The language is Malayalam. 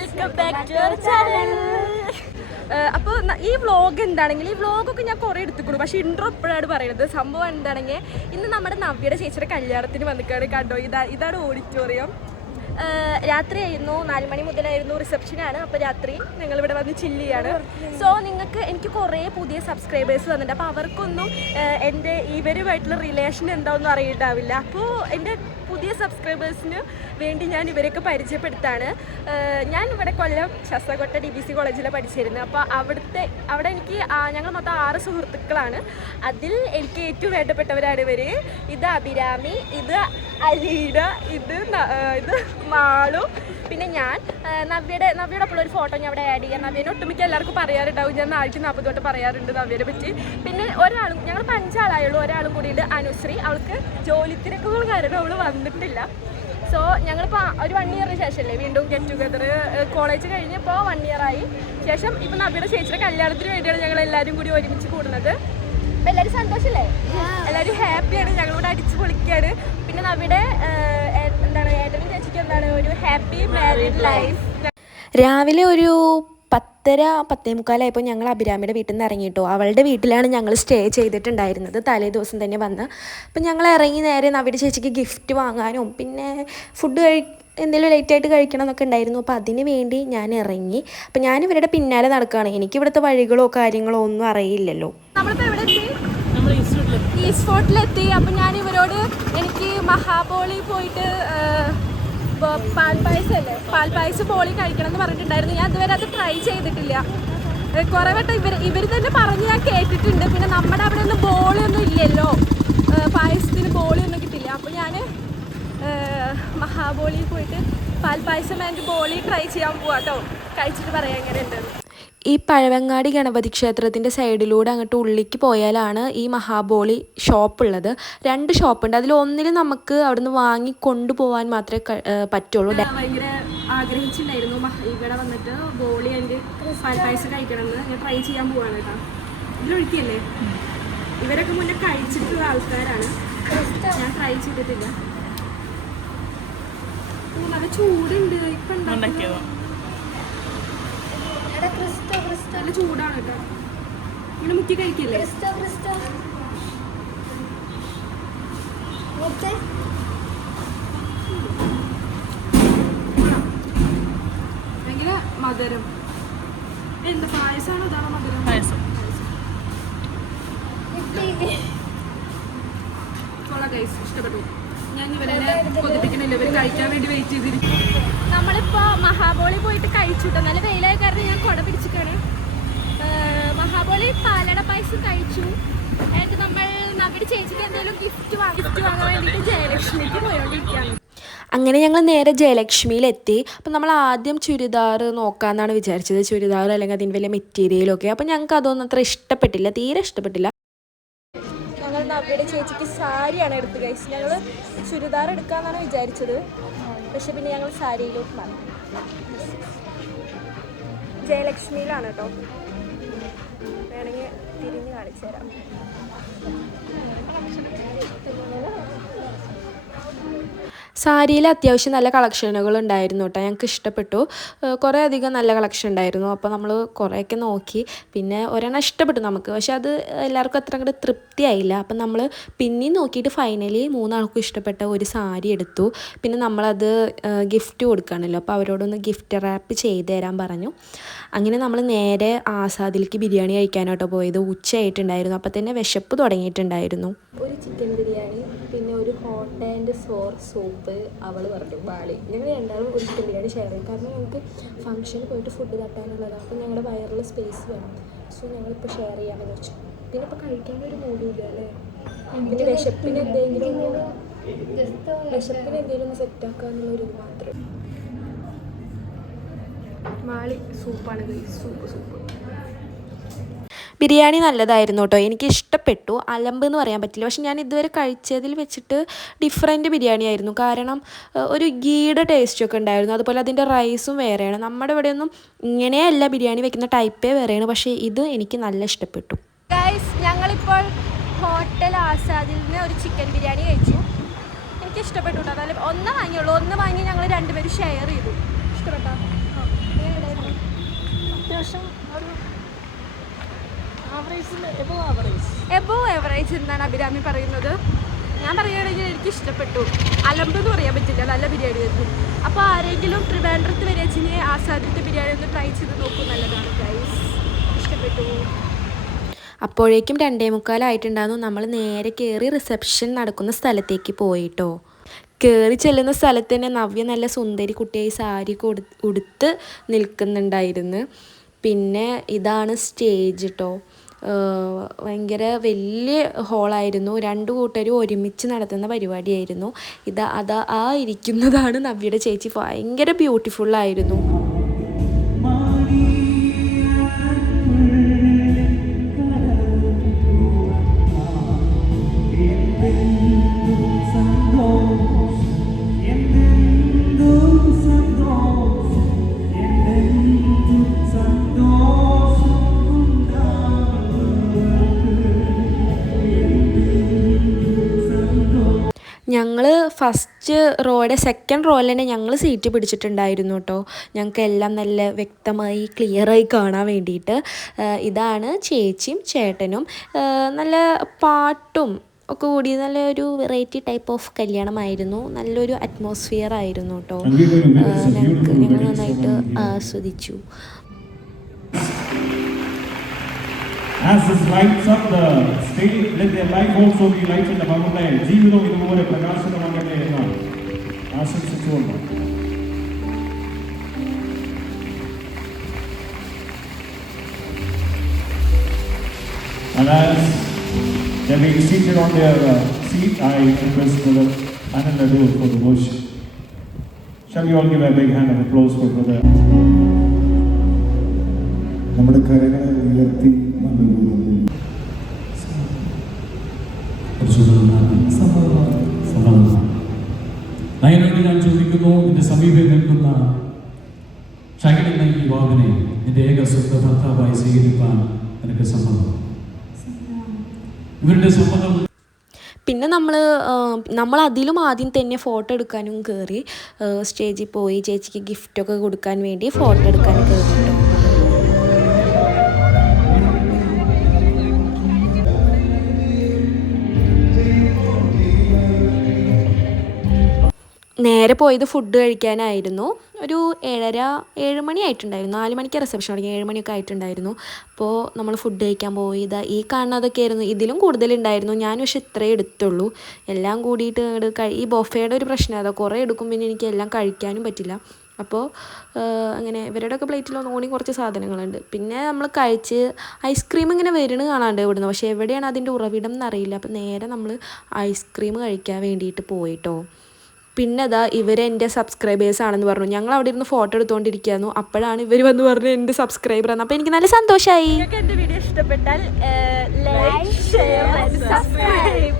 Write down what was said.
Welcome back to our channel. അപ്പോൾ ഈ വ്ളോഗ് എന്താണെങ്കിൽ ഈ വ്ളോഗൊക്കെ ഞാൻ കുറേ എടുത്തുകൊള്ളു, പക്ഷേ ഇൻട്രോ എപ്പോഴാണ് പറയുന്നത്. സംഭവം എന്താണെങ്കിൽ ഇന്ന് നമ്മുടെ നവ്യയുടെ ചേച്ചിയുടെ കല്യാണത്തിന് വന്നിക്കാണ്. കണ്ടോ, ഇതാണ് ഓഡിറ്റോറിയം. രാത്രിയായിരുന്നു, 4 മണി മുതലായിരുന്നു റിസപ്ഷനാണ്. അപ്പോൾ രാത്രി ഞങ്ങളിവിടെ വന്ന് ചില്ല് ചെയ്യാണ്. സോ എനിക്ക് കുറേ പുതിയ സബ്സ്ക്രൈബേഴ്സ് വന്നിട്ടുണ്ട്. അപ്പോൾ അവർക്കൊന്നും എൻ്റെ ഇവരുമായിട്ടുള്ള റിലേഷൻ എന്താണെന്നും അറിയുണ്ടാവില്ല. അപ്പോൾ എൻ്റെ പുതിയ സബ്സ്ക്രൈബേഴ്സിന് വേണ്ടി ഞാൻ ഇവരൊക്കെ പരിചയപ്പെടുത്താണ്. ഞാൻ ഇവിടെ കൊല്ലം ശാസ്താംകോട്ട DBC കോളേജിലാണ് പഠിച്ചിരുന്നത്. അപ്പോൾ അവിടെ എനിക്ക് ഞങ്ങൾ മൊത്തം 6 സുഹൃത്തുക്കളാണ്. അതിൽ എനിക്ക് ഏറ്റവും വേണ്ടപ്പെട്ടവരാണ് ഇവർ. ഇത് അഭിരാമി, ഇത് അലീന, ഇത് മാളു, പിന്നെ ഞാൻ നവ്യയുടെ ഒപ്പം ഒരു ഫോട്ടോ ഞാൻ അവിടെ ആഡ് ചെയ്യാം. നവ്യനെ ഒട്ടുമിക്ക എല്ലാവർക്കും പറയാറുണ്ടാവും. ഞാൻ 40 തൊട്ട് പറയാറുണ്ട് നവ്യനെ പറ്റി. പിന്നെ ഞങ്ങൾ 5 ആളായുള്ളൂ. ഒരാളും കൂടിയിട്ട് അനുശ്രീ. അവൾക്ക് ജോലി തിരക്കുകൾ കാരണം അവൾ വന്നിട്ടില്ല. സോ ഞങ്ങളിപ്പോൾ ഒരു 1 ഇയറിന് ശേഷമല്ലേ വീണ്ടും ഗെറ്റ് ടുഗദർ. കോളേജ് കഴിഞ്ഞപ്പോൾ 1 ഇയറായി ശേഷം ഇപ്പോൾ നവ്യയുടെ ചേച്ചിയുടെ കല്യാണത്തിന് വേണ്ടിയാണ് ഞങ്ങൾ എല്ലാവരും കൂടി ഒരുമിച്ച് കൂടുന്നത്. അപ്പോൾ എല്ലാവരും സന്തോഷമല്ലേ? എല്ലാവരും ഹാപ്പിയാണ്. ഞങ്ങളിവിടെ അടിച്ച് പൊളിക്കുകയാണ്. പിന്നെ നവ്യയുടെ ഏട്ടനും ചേച്ചിക്ക് ഒരു ഹാപ്പി മാരീഡ് ലൈഫ്. രാവിലെ ഒരു 10:45 ഞങ്ങൾ അഭിരാമിയുടെ വീട്ടിൽ നിന്ന് ഇറങ്ങിയിട്ടോ. അവളുടെ വീട്ടിലാണ് ഞങ്ങൾ സ്റ്റേ ചെയ്തിട്ടുണ്ടായിരുന്നത്. തലേ ദിവസം തന്നെ വന്ന് അപ്പം ഞങ്ങൾ ഇറങ്ങി നേരെ നവ്യയുടെ ചേച്ചിക്ക് ഗിഫ്റ്റ് വാങ്ങാനും പിന്നെ ഫുഡ് എന്തെങ്കിലും ലേറ്റായിട്ട് കഴിക്കണം എന്നൊക്കെ ഉണ്ടായിരുന്നു. അപ്പോൾ അതിന് വേണ്ടി ഞാൻ ഇറങ്ങി. അപ്പം ഞാൻ ഇവരുടെ പിന്നാലെ നടക്കുകയാണ്. എനിക്ക് ഇവിടുത്തെ വഴികളോ കാര്യങ്ങളോ ഒന്നും അറിയില്ലല്ലോ. നമ്മളിപ്പോൾ എവിടെ എത്തി? ഈസ്റ്റ് ഫോർട്ടിലെത്തി. അപ്പം ഞാൻ ഇവരോട് എനിക്ക് മഹാബോളി പോയിട്ട് പാൽപ്പായസം ബോളി കഴിക്കണം എന്ന് പറഞ്ഞിട്ടുണ്ടായിരുന്നു. ഞാൻ ഇതുവരെ അത് ട്രൈ ചെയ്തിട്ടില്ല. കുറേ വട്ടം ഇവർ തന്നെ പറഞ്ഞ് ഞാൻ കേട്ടിട്ടുണ്ട്. പിന്നെ നമ്മുടെ അവിടെ ഒന്നും ബോളിയൊന്നും ഇല്ലല്ലോ, പായസത്തിന് ബോളിയൊന്നും കിട്ടില്ല. അപ്പോൾ ഞാൻ മഹാബോളി പോയിട്ട് പാൽപ്പായസം ആൻഡ് ബോളി ട്രൈ ചെയ്യാൻ പോവാട്ടോ. കഴിച്ചിട്ട് പറയാം എങ്ങനെയുണ്ട്. ഈ പഴവങ്ങാടി ഗണപതി ക്ഷേത്രത്തിൻ്റെ സൈഡിലൂടെ അങ്ങോട്ട് ഉള്ളിലേക്ക് പോയാലാണ് ഈ മഹാബോളി ഷോപ്പുള്ളത്. 2 ഷോപ്പുണ്ട്. അതിൽ ഒന്നിൽ നമുക്ക് അവിടുന്ന് വാങ്ങി കൊണ്ടുപോകാൻ മാത്രമേ പറ്റുള്ളൂ. ഭയങ്കര ആഗ്രഹിച്ചിട്ടുണ്ടായിരുന്നു ഇവിടെ വന്നിട്ട് ബോളി ആൻഡ് പാൽപ്പായസം കഴിക്കണമെന്ന്. ഞാൻ ട്രൈ ചെയ്യാൻ പോവാണ് കേട്ടോ. ഇതിലൊഴിക്കല്ലേ? ഇവരൊക്കെ മുന്നേ കഴിച്ചിട്ടുള്ള ആൾക്കാരാണ്. ഞാൻ ട്രൈ ചെയ്തിട്ടില്ല. നല്ല ചൂടുണ്ട്. ഇപ്പം ഉണ്ടാക്കിയത് നല്ല ചൂടാണ് കേട്ടോ. ഇങ്ങനെ മുക്കി കഴിക്കില്ലേ? ഭയങ്കര മധുരം. എന്ത് പായസമാണോ ഇതാണോ മധുരം? പായസം ഇഷ്ടപ്പെട്ടു. ഞാൻ ഇവരെ കൊതിപ്പിക്കണില്ല. ഇവർ കഴിക്കാൻ വേണ്ടി വെയിറ്റ് ചെയ്തിരിക്കും. നമ്മളിപ്പോൾ മഹാബോളി പോയിട്ട് കഴിച്ചുട്ടോ. നല്ല വെയിലായ കാരണം ഞാൻ കുട പിടിച്ചിട്ടാണ്. മഹാബോളി പാലട പായസം കഴിച്ചു. എന്നിട്ട് നമ്മൾ നവ്യയുടെ ചേച്ചിക്ക് എന്തെങ്കിലും ഗിഫ്റ്റ് വാങ്ങാൻ വേണ്ടിയിട്ട് ജയലക്ഷ്മിക്ക് പോയോണ്ടിരിക്കുകയാണ്. അങ്ങനെ ഞങ്ങൾ നേരെ ജയലക്ഷ്മിയിലെത്തി. അപ്പം നമ്മൾ ആദ്യം ചുരിദാർ നോക്കാമെന്നാണ് വിചാരിച്ചത്. ചുരിദാർ അല്ലെങ്കിൽ അതിന് വലിയ മെറ്റീരിയലൊക്കെ. അപ്പം ഞങ്ങൾക്ക് അതൊന്നും അത്ര ഇഷ്ടപ്പെട്ടില്ല, തീരെ ഇഷ്ടപ്പെട്ടില്ല. ഞങ്ങൾ നവ്യയുടെ ചേച്ചിക്ക് സാരിയാണ് എടുത്ത് കഴിച്ചു. ഞങ്ങൾ ചുരിദാർ എടുക്കാമെന്നാണ് വിചാരിച്ചത്. പക്ഷെ പിന്നെ ഞങ്ങൾ സാരിയിലോട്ട് മാറി. ജയലക്ഷ്മിയിലാണ് കേട്ടോ. വേണമെങ്കിൽ തിരിഞ്ഞ് കാണിച്ചു തരാം. സാരിയിൽ അത്യാവശ്യം നല്ല കളക്ഷനുകൾ ഉണ്ടായിരുന്നു കേട്ടോ. ഞങ്ങൾക്ക് ഇഷ്ടപ്പെട്ടു. കുറേ അധികം നല്ല കളക്ഷൻ ഉണ്ടായിരുന്നു. അപ്പോൾ നമ്മൾ കുറേയൊക്കെ നോക്കി. പിന്നെ ഒരെണ്ണം ഇഷ്ടപ്പെട്ടു നമുക്ക്. പക്ഷെ അത് എല്ലാവർക്കും അത്ര അങ്ങോട്ട് തൃപ്തിയായില്ല. അപ്പം നമ്മൾ പിന്നെയും നോക്കിയിട്ട് ഫൈനലി 3 ആൾക്കും ഇഷ്ടപ്പെട്ട ഒരു സാരി എടുത്തു. പിന്നെ നമ്മളത് ഗിഫ്റ്റ് കൊടുക്കുകയാണല്ലോ. അപ്പോൾ അവരോടൊന്ന് ഗിഫ്റ്റ് റാപ്പ് ചെയ്ത് തരാൻ പറഞ്ഞു. അങ്ങനെ നമ്മൾ നേരെ ആസാദിലേക്ക് ബിരിയാണി കഴിക്കാനായിട്ടോ പോയത്. ഉച്ചയായിട്ടുണ്ടായിരുന്നു. അപ്പോൾ തന്നെ വിശപ്പ് തുടങ്ങിയിട്ടുണ്ടായിരുന്നു. ഒരു ചിക്കൻ ബിരിയാണി, പിന്നെ ഒരു ഹോട്ട് ആൻഡ് സോർ സൂപ്പ് അവൾ പറഞ്ഞു ബാളി. ഞങ്ങൾ രണ്ടാളും ഒരു ചിക്കൻ ബിരിയാണി ഷെയർ ചെയ്യും. കാരണം ഞങ്ങൾക്ക് ഫംഗ്ഷന് പോയിട്ട് ഫുഡ് തട്ടാനുള്ളതാണ്. അപ്പോൾ ഞങ്ങളുടെ വയറിൽ സ്പേസ് വേണം. സോ ഞങ്ങളിപ്പോൾ ഷെയർ ചെയ്യാമെന്ന് വെച്ചു. പിന്നെ ഇപ്പോൾ കഴിക്കാനൊരു മൂടില്ല അല്ലേ? പിന്നെ വിശപ്പിന് എന്തെങ്കിലും ഒന്ന് സെറ്റാക്കാന്നുള്ളൊരു മാത്രം. മാളി സൂപ്പാണ്. സൂപ്പ് ബിരിയാണി നല്ലതായിരുന്നു കേട്ടോ. എനിക്ക് ഇഷ്ടപ്പെട്ടു. അലമ്പ് എന്ന് പറയാൻ പറ്റില്ല. പക്ഷെ ഞാൻ ഇതുവരെ കഴിച്ചതിൽ വെച്ചിട്ട് ഡിഫറെൻറ്റ് ബിരിയാണി ആയിരുന്നു. കാരണം ഒരു ഗീയുടെ ടേസ്റ്റൊക്കെ ഉണ്ടായിരുന്നു. അതുപോലെ അതിൻ്റെ റൈസും വേറെയാണ്. നമ്മുടെ ഇവിടെയൊന്നും ഇങ്ങനെയല്ല ബിരിയാണി വെക്കുന്ന ടൈപ്പേ വേറെയാണ്. പക്ഷേ ഇത് എനിക്ക് നല്ല ഇഷ്ടപ്പെട്ടു. ഗൈസ്, ഞങ്ങളിപ്പോൾ ഹോട്ടൽ ആസാദിൽ നിന്ന് ഒരു ചിക്കൻ ബിരിയാണി കഴിച്ചു. എനിക്ക് ഇഷ്ടപ്പെട്ടു കേട്ടോ. അതായത് 1 വാങ്ങിയുള്ളൂ. 1 വാങ്ങി ഞങ്ങൾ 2 പേരും ഷെയർ ചെയ്തു. ഇഷ്ടപ്പെട്ടോ? അത്യാവശ്യം ഒരു എബോ എവറേജ് എന്നാണ് അഭിരാമി പറയുന്നത്. ഞാൻ പറയുകയാണെങ്കിൽ എനിക്ക് ഇഷ്ടപ്പെട്ടു. അലമ്പെന്ന് പറയാൻ പറ്റില്ല, നല്ല ബിരിയാണി ആയിരുന്നു. അപ്പോൾ ആരെങ്കിലും ട്രിവാൻഡ്രത്ത് വരേച്ചിനെ ആസാദിൻ്റെ ബിരിയാണി ഒന്ന് ട്രൈ ചെയ്ത് നോക്കൂ, നല്ലതാണ് ഗൈസ്, ഇഷ്ടപ്പെട്ടു. അപ്പോഴേക്കും 2:45 നമ്മൾ നേരെ കയറി റിസപ്ഷൻ നടക്കുന്ന സ്ഥലത്തേക്ക് പോയിട്ടോ. കയറി ചെല്ലുന്ന സ്ഥലത്ത് തന്നെ നവ്യ നല്ല സുന്ദരി കുട്ടിയായി സാരി ഉടുത്ത് നിൽക്കുന്നുണ്ടായിരുന്നു. പിന്നെ ഇതാണ് സ്റ്റേജ് കേട്ടോ. ഭയങ്കര വലിയ ഹോളായിരുന്നു. 2 കൂട്ടരും ഒരുമിച്ച് നടത്തുന്ന പരിപാടിയായിരുന്നു. ആ ഇരിക്കുന്നതാണ് നവ്യയുടെ ചേച്ചി. ഭയങ്കര ബ്യൂട്ടിഫുള്ളായിരുന്നു. ഞങ്ങൾ ഫസ്റ്റ് റോയുടെ സെക്കൻഡ് റോയിൽ തന്നെ ഞങ്ങൾ സീറ്റ് പിടിച്ചിട്ടുണ്ടായിരുന്നു കേട്ടോ. ഞങ്ങൾക്ക് എല്ലാം നല്ല വ്യക്തമായി ക്ലിയറായി കാണാൻ വേണ്ടിയിട്ട്. ഇതാണ് ചേച്ചിയും ചേട്ടനും. നല്ല പാട്ടും ഒക്കെ കൂടി നല്ലൊരു വെറൈറ്റി ടൈപ്പ് ഓഫ് കല്യാണമായിരുന്നു. നല്ലൊരു അറ്റ്മോസ്ഫിയർ ആയിരുന്നു കേട്ടോ. ഞങ്ങൾ നന്നായിട്ട് ആസ്വദിച്ചു. As this lights up the stage, let their life also be lights in the Bhagavate. Jeevitham iduvole prakashanamagate enna ആശംസിച്ചുകൊണ്ട് and as they being seated on their seat, I request Brother Anand Adu for the worship. Shall you all give a big hand of applause for Brother? നമ്മുടെ കരങ്ങളെ ഉയർത്തി അതിനുവേണ്ടി ഞാൻ ചോദിക്കുന്നു, നിന്റെ സമീപം നിൽക്കുന്ന ഷൈൻ എന്ന യുവാവിനെ നിന്റെ ഏക സ്വന്തം ഭർത്താവായി സ്വീകരിക്കാൻ നിനക്ക് സമ്മതം? ഇവരുടെ സമ്മതം. പിന്നെ നമ്മൾ അതിലും ആദ്യം തന്നെ ഫോട്ടോ എടുക്കാനും കയറി. സ്റ്റേജിൽ പോയി ചേച്ചിക്ക് ഗിഫ്റ്റൊക്കെ കൊടുക്കാൻ വേണ്ടി ഫോട്ടോ എടുക്കാൻ കയറി. നേരെ പോയത് ഫുഡ് കഴിക്കാനായിരുന്നു. ഒരു 7 മണി ആയിട്ടുണ്ടായിരുന്നു. 4 മണിക്ക് റിസപ്ഷൻ തുടങ്ങി, 7 മണിയൊക്കെ ആയിട്ടുണ്ടായിരുന്നു. അപ്പോൾ നമ്മൾ ഫുഡ് കഴിക്കാൻ പോയി. ഈ കാണുന്നതൊക്കെ ആയിരുന്നു. ഇതിലും കൂടുതലുണ്ടായിരുന്നു. ഞാൻ പക്ഷെ ഇത്രയേ എടുത്തുള്ളൂ. എല്ലാം കൂടിയിട്ട് ഈ ബൊഫയുടെ ഒരു പ്രശ്നം അതാ, കുറേ എടുക്കും, പിന്നെ എനിക്ക് എല്ലാം കഴിക്കാനും പറ്റില്ല. അപ്പോൾ അങ്ങനെ ഇവരുടെയൊക്കെ പ്ലേറ്റിൽ ഒന്നുകൂടി കുറച്ച് സാധനങ്ങളുണ്ട്. പിന്നെ നമ്മൾ കഴിച്ച് ഐസ്ക്രീം ഇങ്ങനെ വരുന്നത് കാണാണ്ട് ഇവിടുന്ന്, പക്ഷേ എവിടെയാണ് അതിൻ്റെ ഉറവിടം എന്നറിയില്ല. അപ്പോൾ നേരെ നമ്മൾ ഐസ്ക്രീം കഴിക്കാൻ വേണ്ടിയിട്ട് പോയിട്ടോ. പിന്നെ ഇവരെൻ്റെ സബ്സ്ക്രൈബേഴ്സാണെന്ന് പറഞ്ഞു. ഞങ്ങൾ അവിടെ ഇരുന്ന് ഫോട്ടോ എടുത്തുകൊണ്ടിരിക്കുകയായിരുന്നു. അപ്പോഴാണ് ഇവർ വന്ന് പറഞ്ഞു എൻ്റെ സബ്സ്ക്രൈബറാണ്. അപ്പോൾ എനിക്ക് നല്ല സന്തോഷമായി. നിങ്ങൾക്ക് എൻ്റെ വീഡിയോ ഇഷ്ടപ്പെട്ടാൽ ലൈക്ക്, ഷെയർ, സബ്സ്ക്രൈബ്.